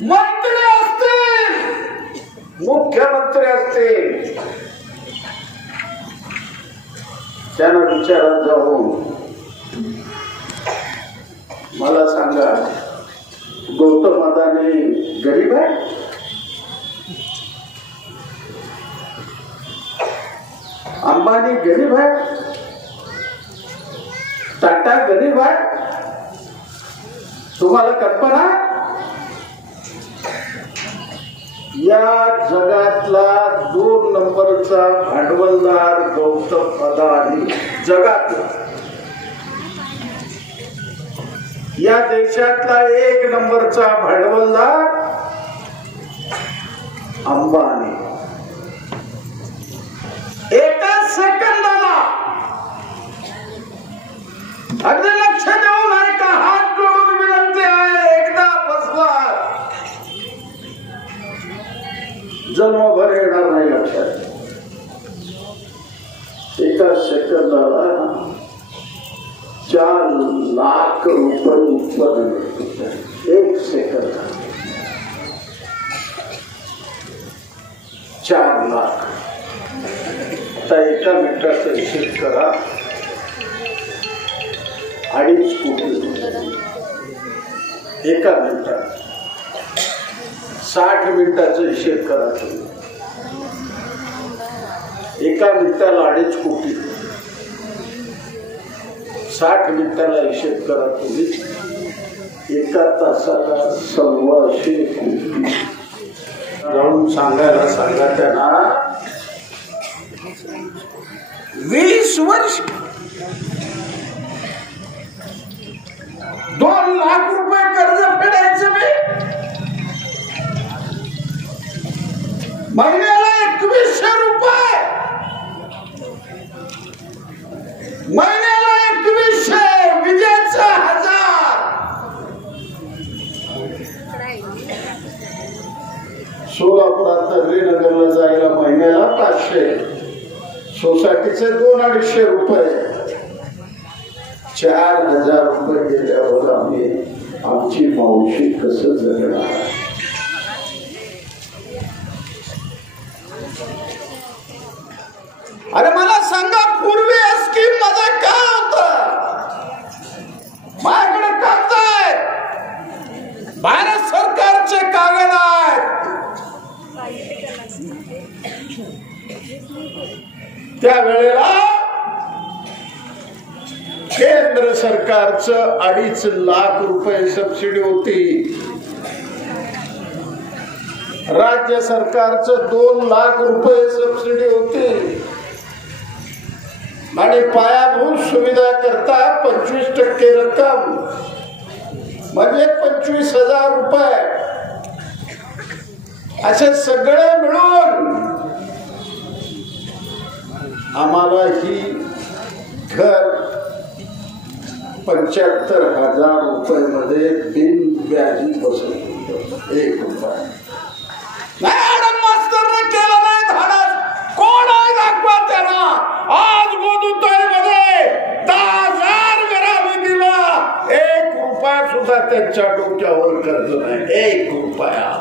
मंत्री असतील, मुख्यमंत्री असतील, त्यांना विचारात जाऊन मला सांगा, गौतम अदानी गरीब आहे? अंबानी गरीब आहे? टाटा गरीब आहे? तुम्हाला कल्पना? या जगातला 2 नंबरचा भांडवलदार गौतम अदानी, जगातला. या देशातला 1 नंबरचा भांडवलदार अंबानी. एका सेकंदाला, अगदी लक्ष देऊन ऐका, हात जोडून विनंती आहे, एकदा बसला जन्मभर येणार नाही लक्षात. एका सेकंदाला 4 लाख रुपये उत्पन्न मिळतं. 1 सेकंद 4 लाख. आता एका मिनिटाचा हिशेब करा, 2.5 कोटी एका मिनिटात. 60 मिनिटाचा हिशेब करा तुम्ही. एका मिनिटाला 2.5 कोटी. 60 मिनिटाला हिशेब करा तुम्ही. एका तासाला 1,200 कोटी. जाऊन सांगायला सांगा त्यांना, 20 वर्ष 2 लाख रुपये कर्ज फेडायचं मी. महिन्याला 2100 रुपये. महिन्याला 2100. विजेचा 1000. सोलापुरात नगरला जायला महिन्याला 500. सोसायटीचे 200-250 रुपये. 4000 रुपये गेल्यावर आम्ही आमची मावशी कसं जगणार? अरे मला सांगा, पूर्वी स्कीम मध्ये काय होतं? माझ्याकडे कागद आहेत, भारत सरकारचे कागद आहेत. त्यावेळेला केंद्र सरकारचं 2.5 लाख रुपये सबसिडी होती. राज्य सरकारचं 2 लाख रुपये सबसिडी होती. आणि पायाभूत सुविधा करता 25% रक्कम म्हणजे 25,000 रुपये. असे सगळे मिळून आम्हाला ही घर 75,000 रुपये मध्ये बिनव्याजी बसत होतं. 1 रुपया मॅडम मास्तरने केलं नाही धाडस. कोण आहे दाखवा त्यांना. आज बोधुताईमध्ये 10,000 घरांनी दिला. 1 रुपया सुद्धा त्यांच्या डोक्यावर कर्ज नाही. 1 रुपया.